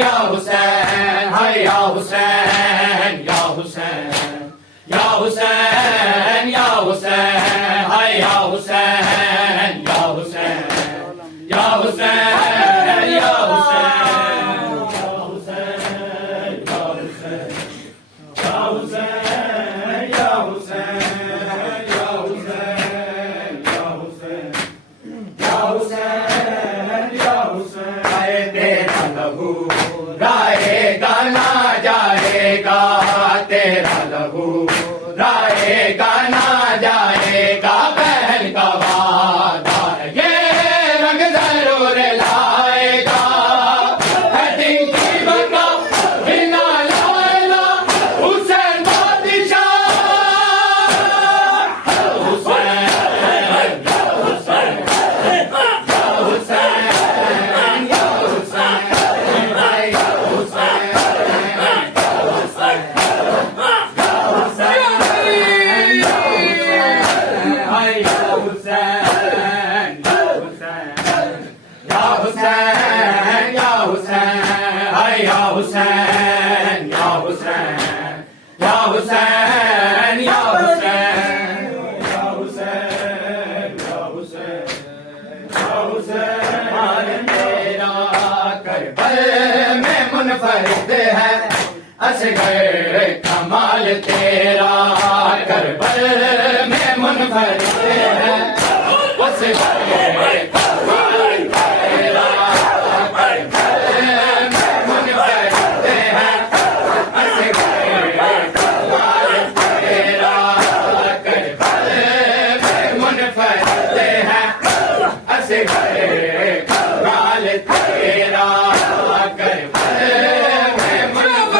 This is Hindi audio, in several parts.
या हुसैन, हाय या हुसैन, या हुसैन, या हुसैन, या हुसैन, हाय या हुसैन, या हुसैन, या हुसैन, या हुसैन, या हुसैन, या हुसैन, या हुसैन, या हुसैन, या हुसैन, या हुसैन, या हुसैन, या हुसैन। आए तेरा लहू राहेगा ना जाएगा, तेरा लहू राहेगा ना जाएगा, बहन का वादा है ये रंग जरूर लाएगा। है दिन की बका बिना लाला हुसैन बादशाह, हुसैन, या हुसैन, या हुसैन, या हुसैन, हाय या हुसैन, या हुसैन, या हुसैन, या हुसैन, हाय या हुसैन, या हुसैन, या हुसैन, या हुसैन, हाय या हुसैन, या हुसैन, या हुसैन, या हुसैन, या हुसैन, या हुसैन, या हुसैन। हाय तेरा करबल में मुनफरिद है असगर कमाल, तेरा करबल में मुनफरिद है असगर कमाल, तेरा करबल में मुनफरिद है असगर कमाल, तेरा करबल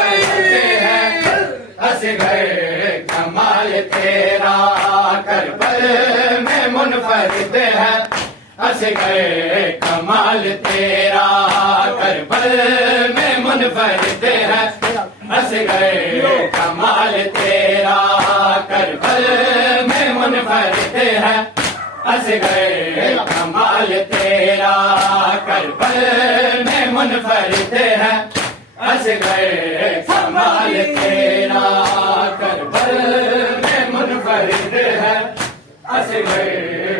में मुनफरिद है असगर कमाल, तेरा करबल में मुनफरिद है असगर कमाल, तेरा करबल में मुनफरिद है असगर कमाल, तेरा करबल में मुनफरिद है असगर कमाल, तेरा करबल में मुनफरिद है असगर कमाल, तेरा करबल में मुनफरिद है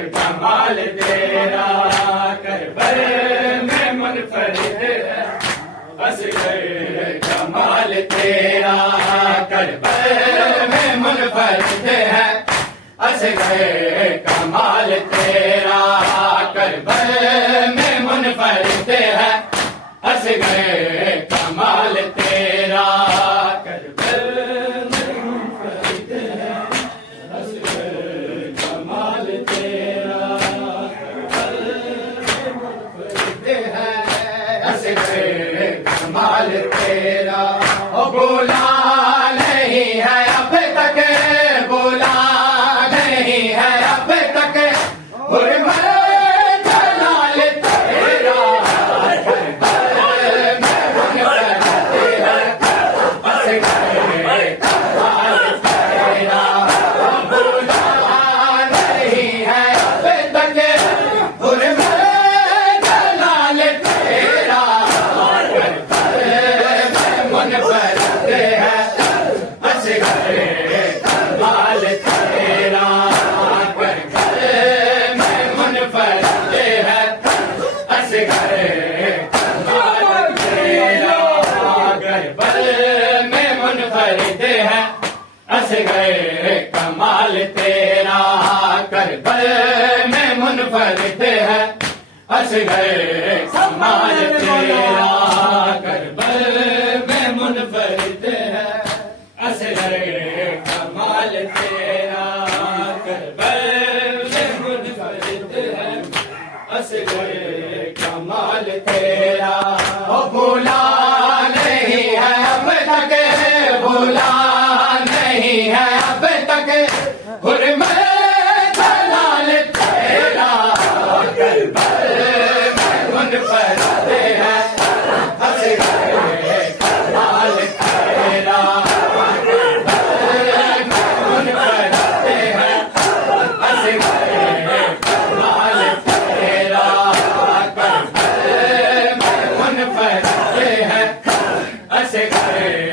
असगर कमाल, तेरा करबल में मुनफरिद है असगर कमाल, तेरा करबल में मुनफरिद है असगर कमाल, तेरा करबल में मुनफरिद है असगर कमाल, तेरा करबल में मुनफरिद है असगर कमाल, तेरा करबल में मुनफरिद है असगर कमाल, तेरा करबल में मुनफरिद है असगर कमाल, तेरा। ओ बोला नहीं है अब तक, बोला नहीं है अब तक, हुर्मत जलाल तेरा करबल में मुनफरिद है असगर कमाल, तेरा। बोला नहीं है अब तक, हुर्मत जलाल तेरा करबल में मुनफरिद है असगर कमाल, तेरा करबल में मुनफरिद है असगर कमाल, तेरा करबल में मुनफरिद है असगर कमाल, तेरा करबल में मुनफरिद है असगर कमाल, तेरा करबल में मुनफरिद है असगर कमाल, तेरा करबल में मुनफरिद है असगर कमाल, तेरा। ओ भूला नहीं है अब तक, भूला नहीं है अब तक, हुर्मत जलाल तेरा करबल में मुनफरिद है असगर कमाल, तेरा करबल कसे खरे